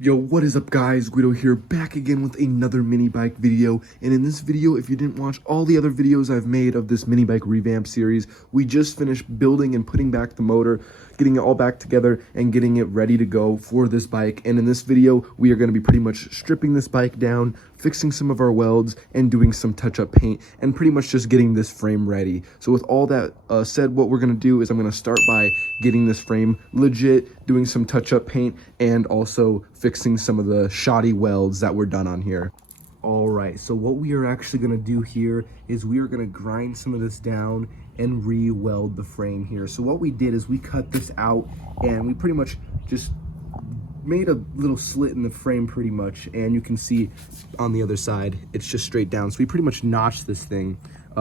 Yo, what is up guys? Guido here, back again with another mini bike video. And in this video, if you didn't watch all the other videos I've made of this mini bike revamp series, we just finished building and putting back the motor, getting it all back together and getting it ready to go for this bike. And in this video, we are going to be pretty much stripping this bike down, fixing some of our welds, and doing some touch-up paint, and pretty much just getting this frame ready. So with all that said, what we're going to do is I'm going to start by getting this frame legit, doing some touch-up paint, and also fixing some of the shoddy welds that were done on here. All right, so what we are actually going to do here is we are going to grind some of this down and re-weld the frame here. So what we did is we cut this out and we pretty much just made a little slit in the frame pretty much, and you can see on the other side it's just straight down. So we pretty much notched this thing.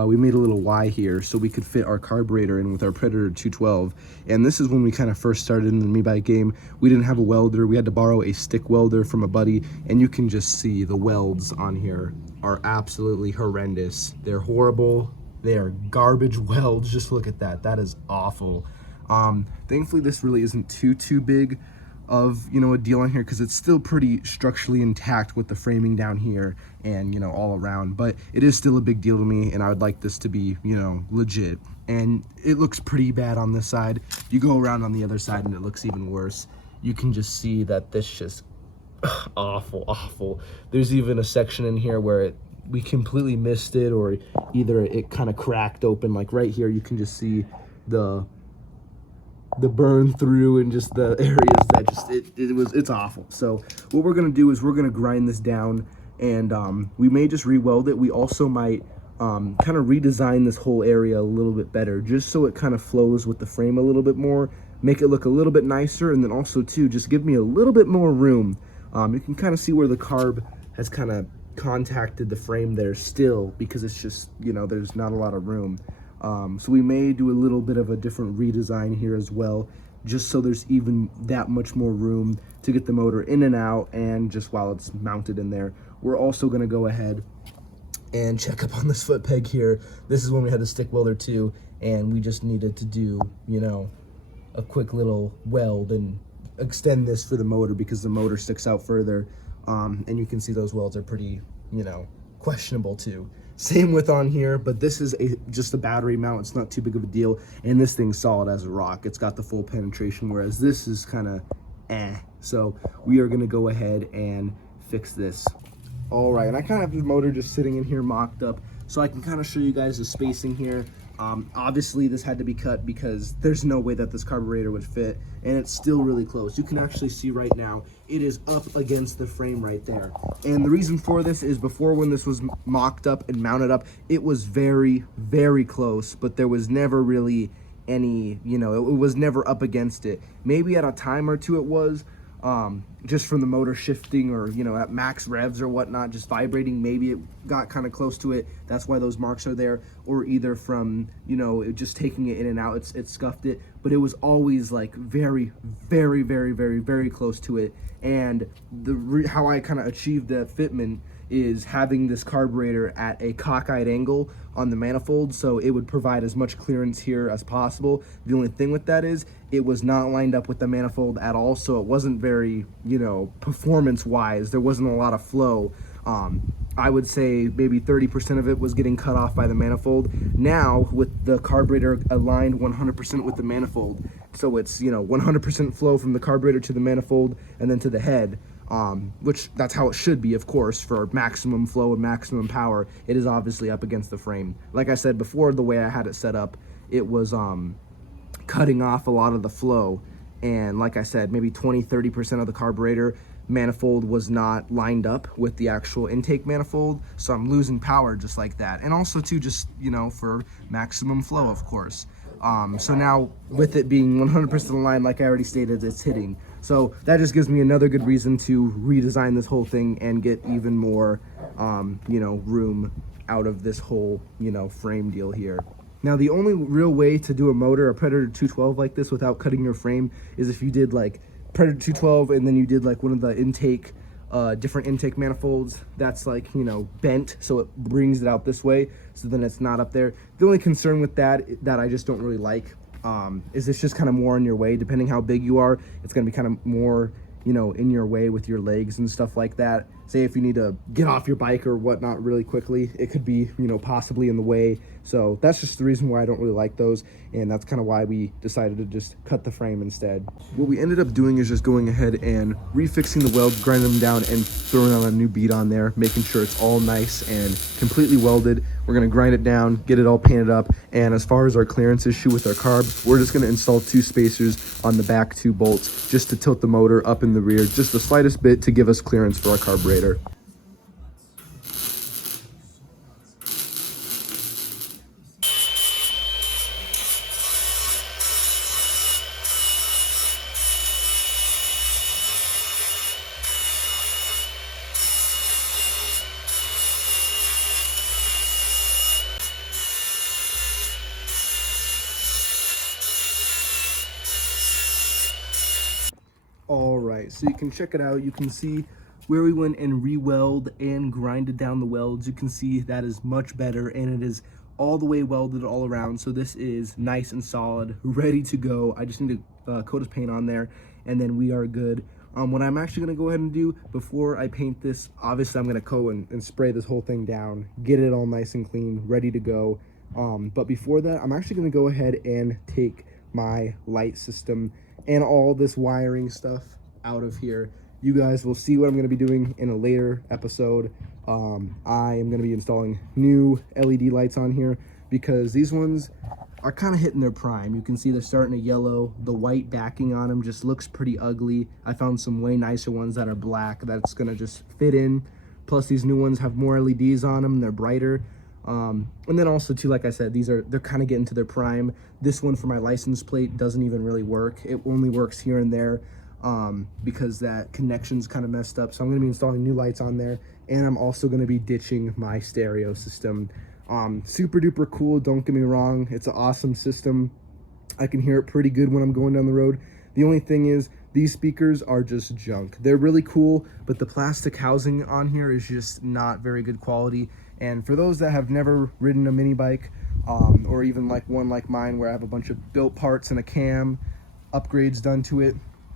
We made a little Y here so we could fit our carburetor in with our Predator 212. And this is when we kind of first started in the mini bike game. We didn't have a welder. We had to borrow a stick welder from a buddy, and you can just see the welds on here are absolutely horrendous. They're horrible. They are garbage welds. Just look at that. That is awful. Thankfully this really isn't too big of a deal on here, because it's still pretty structurally intact with the framing down here and all around, but it is still a big deal to me, and I would like this to be legit. And it looks pretty bad on this side. You go around on the other side and it looks even worse. You can just see that this just awful. There's even a section in here where we completely missed it, or either it kind of cracked open. Like right here you can just see the burn through and just the areas that just it's awful. So what we're gonna do is we're gonna grind this down, and we may just re-weld it. We also might kind of redesign this whole area a little bit better, just so it kind of flows with the frame a little bit more, make it look a little bit nicer, and then also too just give me a little bit more room. You can kind of see where the carb has kind of contacted the frame there still, because it's just there's not a lot of room. So we may do a little bit of a different redesign here as well, just so there's even that much more room to get the motor in and out, and just while it's mounted in there. We're also going to go ahead and check up on this foot peg here. This is when we had the stick welder too, and we just needed to do a quick little weld and extend this for the motor, because the motor sticks out further, and you can see those welds are pretty questionable too. Same with on here, but this is just a battery mount. It's not too big of a deal, and this thing's solid as a rock. It's got the full penetration, whereas this is kind of So we are going to go ahead and fix this. All right, and I kind of have the motor just sitting in here mocked up, so I can kind of show you guys the spacing here. Obviously this had to be cut because there's no way that this carburetor would fit, and it's still really close. You can actually see right now it is up against the frame right there. And the reason for this is before, when this was mocked up and mounted up, it was very close, but there was never really any, it was never up against it. Maybe at a time or two it was, just from the motor shifting, or at max revs or whatnot, just vibrating, maybe it got kind of close to it. That's why those marks are there. Or either from it just taking it in and out, it scuffed it. But it was always like very close to it. And how I kind of achieved that fitment is having this carburetor at a cockeyed angle on the manifold, so it would provide as much clearance here as possible. The only thing with that is it was not lined up with the manifold at all, so it wasn't very performance wise. There wasn't a lot of flow. I would say maybe 30% of it was getting cut off by the manifold. Now with the carburetor aligned 100% with the manifold, so it's 100% flow from the carburetor to the manifold and then to the head, which that's how it should be, of course, for maximum flow and maximum power. It is obviously up against the frame. Like I said before, the way I had it set up, it was cutting off a lot of the flow, and like I said, maybe 20-30% of the carburetor manifold was not lined up with the actual intake manifold, so I'm losing power just like that. And also too, just for maximum flow, of course. So now with it being 100% aligned, like I already stated, it's hitting. So that just gives me another good reason to redesign this whole thing and get even more room out of this whole frame deal here. Now the only real way to do a motor, a Predator 212 like this, without cutting your frame, is if you did like Predator 212 and then you did like one of the intake different intake manifolds that's like bent, so it brings it out this way, so then it's not up there. The only concern with that I just don't really like is it's just kind of more in your way. Depending how big you are, it's going to be kind of more you know, in your way with your legs and stuff like that. Say if you need to get off your bike or whatnot really quickly, it could be, you know, possibly in the way. So that's just the reason why I don't really like those, and that's kind of why we decided to just cut the frame instead. What we ended up doing is just going ahead and refixing the welds, grinding them down, and throwing on a new bead on there, making sure it's all nice and completely welded. We're gonna grind it down, get it all painted up, and as far as our clearance issue with our carb, we're just gonna install 2 spacers on the back 2 bolts just to tilt the motor up in the rear, just the slightest bit to give us clearance for our carburetor. All right, so you can check it out. You can see where we went and re-weld and grinded down the welds. You can see that is much better, and it is all the way welded all around. So this is nice and solid, ready to go. I just need to coat of paint on there, and then we are good. What I'm actually gonna go ahead and do before I paint this, obviously I'm gonna coat and spray this whole thing down, get it all nice and clean, ready to go. But before that, I'm actually gonna go ahead and take my light system and all this wiring stuff out of here. You guys will see what I'm going to be doing in a later episode. I am going to be installing new LED lights on here because these ones are kind of hitting their prime. You can see they're starting to yellow. The white backing on them just looks pretty ugly. I found some way nicer ones that are black that's going to just fit in. Plus these new ones have more LEDs on them. They're brighter. And then also too, like I said, they're kind of getting to their prime. This one for my license plate doesn't even really work. It only works here and there because that connection's kind of messed up. So I'm going to be installing new lights on there, and I'm also going to be ditching my stereo system. Super duper cool, don't get me wrong. It's an awesome system. I can hear it pretty good when I'm going down the road. The only thing is these speakers are just junk. They're really cool, but the plastic housing on here is just not very good quality. And for those that have never ridden a mini bike, or even like one like mine where I have a bunch of built parts and a cam, upgrades done to it,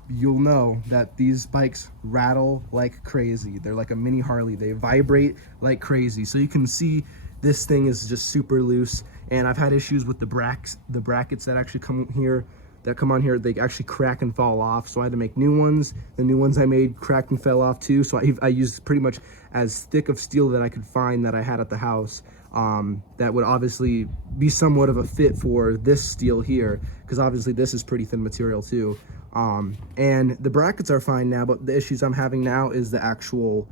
you'll know that these bikes rattle like crazy. They're like a mini Harley. They vibrate like crazy. So you can see this thing is just super loose, and I've had issues with the brackets that actually come on here. They actually crack and fall off, so I had to make new ones. The new ones I made cracked and fell off too, so I used pretty much as thick of steel that I could find that I had at the house, that would obviously be somewhat of a fit for this steel here, because obviously this is pretty thin material too. And the brackets are fine now, but the issues I'm having now is the actual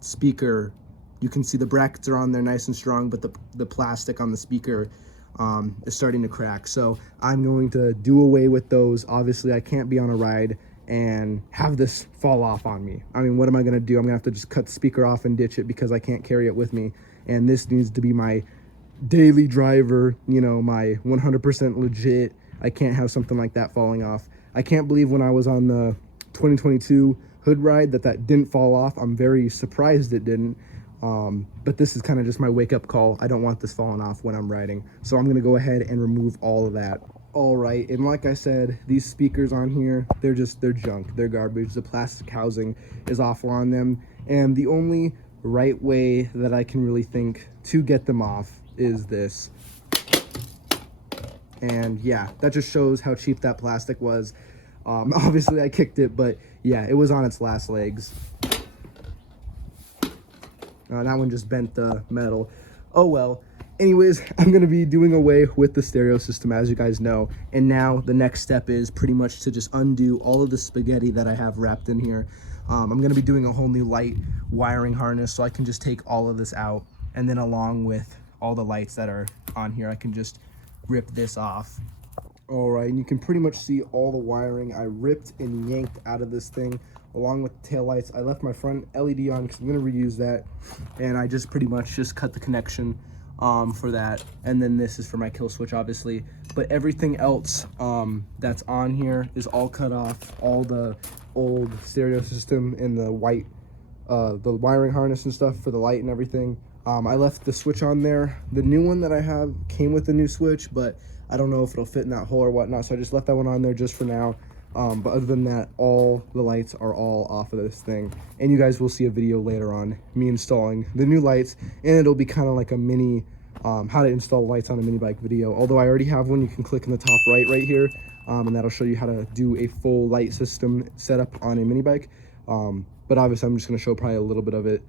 speaker. You can see the brackets are on there nice and strong, but the plastic on the speaker is starting to crack. So I'm going to do away with those. Obviously I can't be on a ride and have this fall off on me. I mean, what am I going to do? I'm gonna have to just cut the speaker off and ditch it because I can't carry it with me. And this needs to be my daily driver, you know, my 100% legit. I can't have something like that falling off. I can't believe when I was on the 2022 hood ride that didn't fall off. I'm very surprised it didn't. But this is kind of just my wake-up call. I don't want this falling off when I'm riding. So I'm going to go ahead and remove all of that. All right, and like I said, these speakers on here, they're junk. They're garbage. The plastic housing is awful on them. And the only right way that I can really think to get them off is this. And yeah, that just shows how cheap that plastic was. Obviously I kicked it, but yeah, it was on its last legs. That one just bent the metal. Oh well. Anyways, I'm going to be doing away with the stereo system, as you guys know. And now the next step is pretty much to just undo all of the spaghetti that I have wrapped in here. I'm going to be doing a whole new light wiring harness, so I can just take all of this out. And then along with all the lights that are on here, I can just rip this off. All right, and you can pretty much see all the wiring I ripped and yanked out of this thing, along with the tail lights. I left my front LED on because I'm going to reuse that, and I just pretty much just cut the connection for that. And then this is for my kill switch, obviously, but everything else that's on here is all cut off. All the old stereo system and the white the wiring harness and stuff for the light and everything. I left the switch on there. The new one that I have came with the new switch, but I don't know if it'll fit in that hole or whatnot, so I just left that one on there just for now. But other than that, all the lights are all off of this thing. And you guys will see a video later on me installing the new lights, and it'll be kind of like a mini how to install lights on a mini bike video. Although I already have one, you can click in the top right here, and that'll show you how to do a full light system setup on a mini bike. But obviously I'm just going to show probably a little bit of it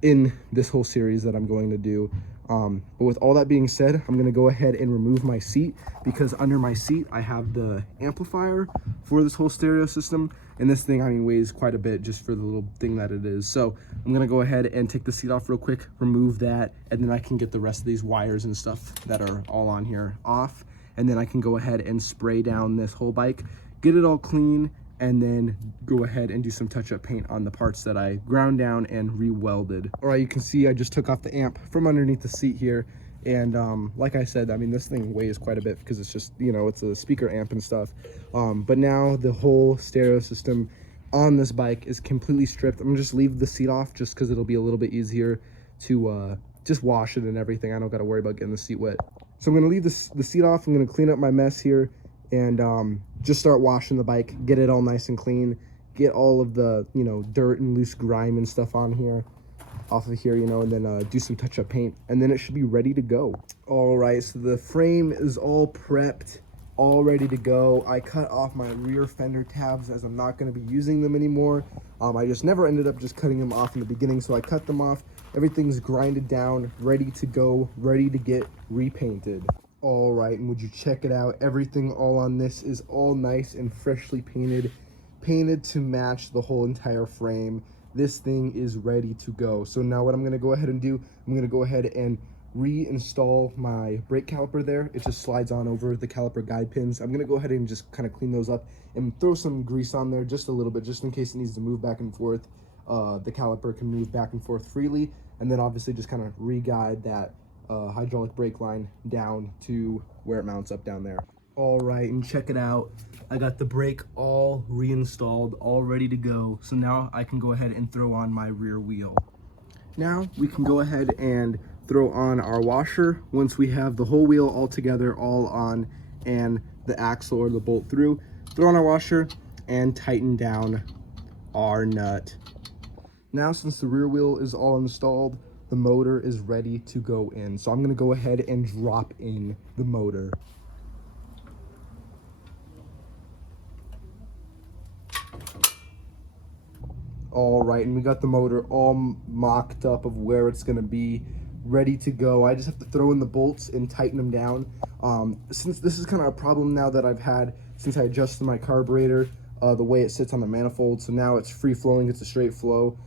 in this whole series that I'm going to do. But with all that being said, I'm going to go ahead and remove my seat, because under my seat I have the amplifier for this whole stereo system, and this thing, I mean, weighs quite a bit just for the little thing that it is. So I'm going to go ahead and take the seat off real quick, remove that, and then I can get the rest of these wires and stuff that are all on here off, and then I can go ahead and spray down this whole bike, get it all clean, and then go ahead and do some touch-up paint on the parts that I ground down and re-welded. All right, you can see I just took off the amp from underneath the seat here, and like I said, I mean, this thing weighs quite a bit because it's just, you know, it's a speaker amp and stuff. But now the whole stereo system on this bike is completely stripped. I'm gonna just leave the seat off just because it'll be a little bit easier to just wash it and everything. I don't gotta worry about getting the seat wet. So I'm gonna leave the seat off. I'm gonna clean up my mess here, and just start washing the bike, get it all nice and clean, get all of the, you know, dirt and loose grime and stuff on here, off of here, you know, and then do some touch-up paint, and then it should be ready to go. All right, so the frame is all prepped, all ready to go. I cut off my rear fender tabs as I'm not going to be using them anymore. I just never ended up just cutting them off in the beginning, so I cut them off. Everything's grinded down, ready to go, ready to get repainted. All right, and would you check it out? Everything all on this is all nice and freshly painted to match the whole entire frame. This thing is ready to go. So now what I'm gonna go ahead and do, I'm gonna go ahead and reinstall my brake caliper there. It just slides on over the caliper guide pins. I'm gonna go ahead and just kind of clean those up and throw some grease on there just a little bit, just in case it needs to move back and forth. The caliper can move back and forth freely, and then obviously just kind of re-guide that hydraulic brake line down to where it mounts up down there. All right, and check it out. I got the brake all reinstalled, all ready to go. So now I can go ahead and throw on my rear wheel. Now we can go ahead and throw on our washer once we have the whole wheel all together, all on, and the axle or the bolt through. Throw on our washer and tighten down our nut. Now, since the rear wheel is all installed, the motor is ready to go in. So I'm gonna go ahead and drop in the motor. All right, and we got the motor all mocked up of where it's gonna be, ready to go. I just have to throw in the bolts and tighten them down. Since this is kind of a problem now that I've had since I adjusted my carburetor, the way it sits on the manifold. So now it's free flowing, it's a straight flow.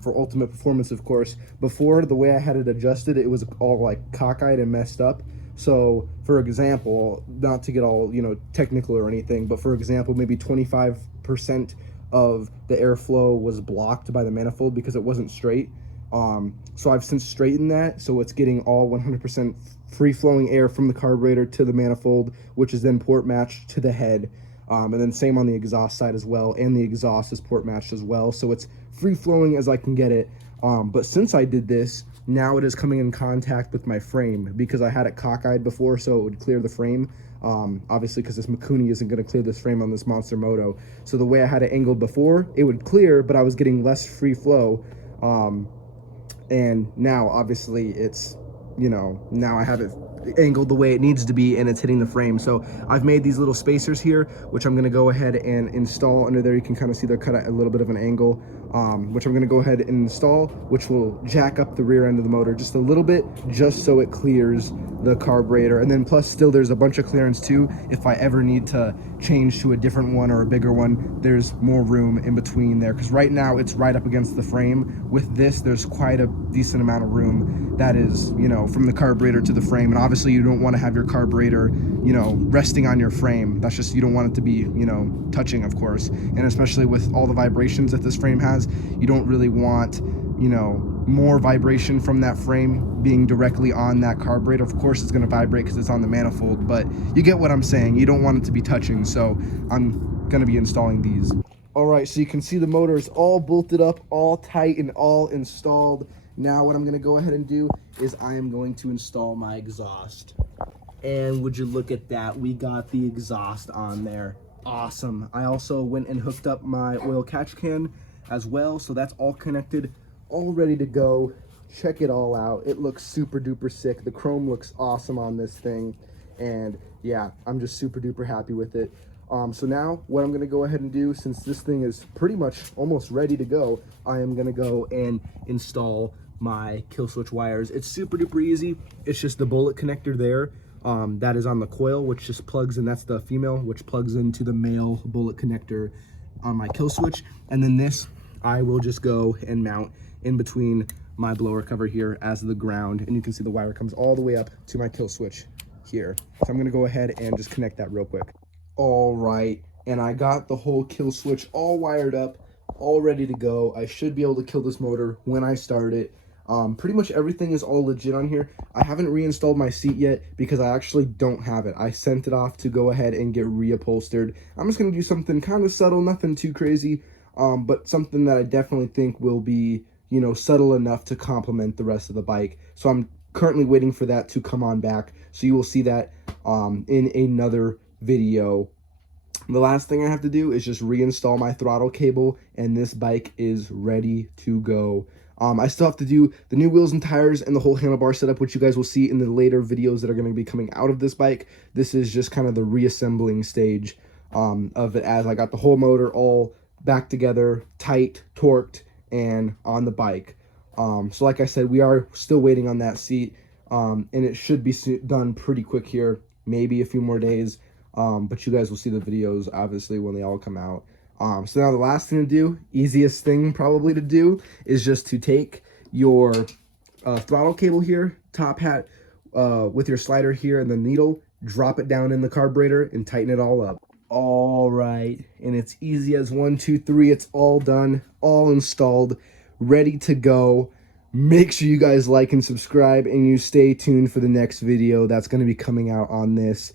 For ultimate performance, of course. Before, the way I had it adjusted, it was all like cockeyed and messed up. So for example, not to get all, you know, technical or anything, but for example, maybe 25% of the airflow was blocked by the manifold because it wasn't straight. So I've since straightened that, so it's getting all 100% free flowing air from the carburetor to the manifold, which is then port matched to the head. And then same on the exhaust side as well, and the exhaust is port matched as well, so it's free flowing as I can get it. But since I did this, now it is coming in contact with my frame, because I had it cockeyed before so it would clear the frame. Obviously, because this Mikuni isn't going to clear this frame on this Monster Moto. So the way I had it angled before, it would clear, but I was getting less free flow. And now obviously it's, you know, now I have it angled the way it needs to be and it's hitting the frame. So I've made these little spacers here, which I'm going to go ahead and install under there. You can kind of see they're cut at a little bit of an angle, which I'm going to go ahead and install, which will jack up the rear end of the motor just a little bit, just so it clears the carburetor. And then plus still there's a bunch of clearance too. If I ever need to change to a different one or a bigger one, there's more room in between there, because right now it's right up against the frame. With this, there's quite a decent amount of room that is, you know, from the carburetor to the frame. And obviously you don't want to have your carburetor, you know, resting on your frame. That's just, you don't want it to be, you know, touching, of course. And especially with all the vibrations that this frame has, you don't really want, you know, more vibration from that frame being directly on that carburetor. Of course it's going to vibrate because it's on the manifold, but you get what I'm saying. You don't want it to be touching, so I'm going to be installing these. All right, so you can see the motor is all bolted up, all tight, and all installed. Now what I'm going to go ahead and do is I am going to install my exhaust. And would you look at that, we got the exhaust on there. awesome. I also went and hooked up my oil catch can as well, so that's all connected, all ready to go. Check it all out. It looks super duper sick. The chrome looks awesome on this thing, and yeah, I'm just super duper happy with it. So now what I'm gonna go ahead and do, since this thing is pretty much almost ready to go, I am gonna go and install my kill switch wires. It's super duper easy. It's just the bullet connector there that is on the coil, which just plugs in. That's the female, which plugs into the male bullet connector on my kill switch. And then this I will just go and mount in between my blower cover here as the ground, and you can see the wire comes all the way up to my kill switch here. So I'm gonna go ahead and just connect that real quick. All right, and I got the whole kill switch all wired up, all ready to go. I should be able to kill this motor when I start it. Pretty much everything is all legit on here. I haven't reinstalled my seat yet because I actually don't have it. I sent it off to go ahead and get reupholstered. I'm just gonna do something kind of subtle, nothing too crazy, but something that I definitely think will be, you know, subtle enough to complement the rest of the bike. So I'm currently waiting for that to come on back. So you will see that in another video. The last thing I have to do is just reinstall my throttle cable, and this bike is ready to go. I still have to do the new wheels and tires and the whole handlebar setup, which you guys will see in the later videos that are going to be coming out of this bike. This is just kind of the reassembling stage of it, as I got the whole motor all back together, tight, torqued, and on the bike. So like I said, we are still waiting on that seat, and it should be done pretty quick here, maybe a few more days. But you guys will see the videos obviously when they all come out. So now the last thing to do, easiest thing probably to do, is just to take your throttle cable here, top hat, with your slider here and the needle, drop it down in the carburetor and tighten it all up. All right, and it's easy as 1, 2, 3. It's all done, all installed, ready to go. Make sure you guys like and subscribe, and you stay tuned for the next video that's going to be coming out on this.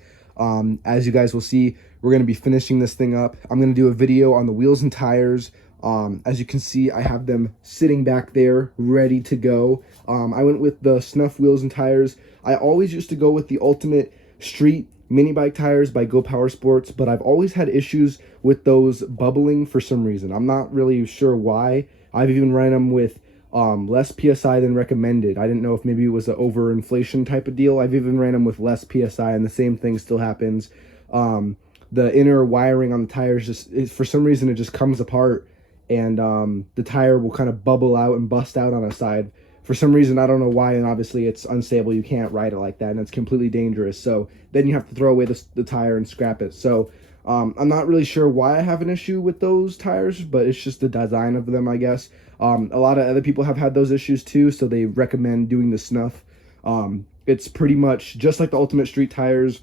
As you guys will see, we're going to be finishing this thing up. I'm going to do a video on the wheels and tires. As you can see, I have them sitting back there ready to go. I went with the Snuff wheels and tires. I always used to go with the Ultimate Street mini bike tires by Go Power Sports, but I've always had issues with those bubbling for some reason. I'm not really sure why. I've even ran them with less PSI than recommended. I didn't know if maybe it was an overinflation type of deal. I've even ran them with less PSI, and the same thing still happens. The inner wiring on the tires just, for some reason, it just comes apart, and the tire will kind of bubble out and bust out on a side. For some reason, I don't know why, and obviously it's unstable. You can't ride it like that, and it's completely dangerous. So then you have to throw away the tire and scrap it. So I'm not really sure why I have an issue with those tires, but it's just the design of them, I guess. A lot of other people have had those issues too, so they recommend doing the Snuff. It's pretty much just like the Ultimate Street tires,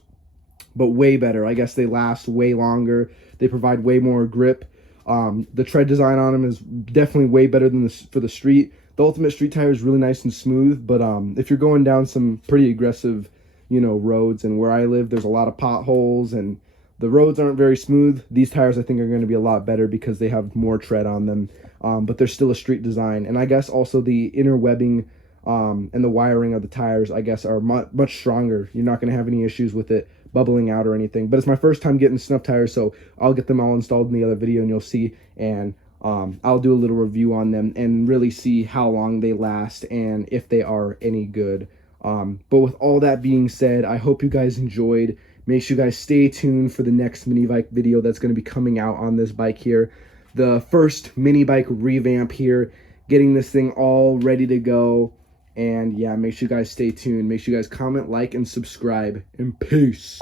but way better. I guess they last way longer. They provide way more grip. The tread design on them is definitely way better than for the street. The Ultimate Street tire is really nice and smooth, but if you're going down some pretty aggressive, you know, roads, and where I live, there's a lot of potholes and the roads aren't very smooth. These tires, I think, are going to be a lot better because they have more tread on them, but they're still a street design. And I guess also the inner webbing and the wiring of the tires, I guess, are much stronger. You're not going to have any issues with it bubbling out or anything. But it's my first time getting Snuff tires, so I'll get them all installed in the other video, and you'll see. And I'll do a little review on them and really see how long they last and if they are any good. But with all that being said, I hope you guys enjoyed. Make sure you guys stay tuned for the next mini bike video that's going to be coming out on this bike here. The first mini bike revamp here, getting this thing all ready to go. And yeah, make sure you guys stay tuned. Make sure you guys comment, like, and subscribe. And peace.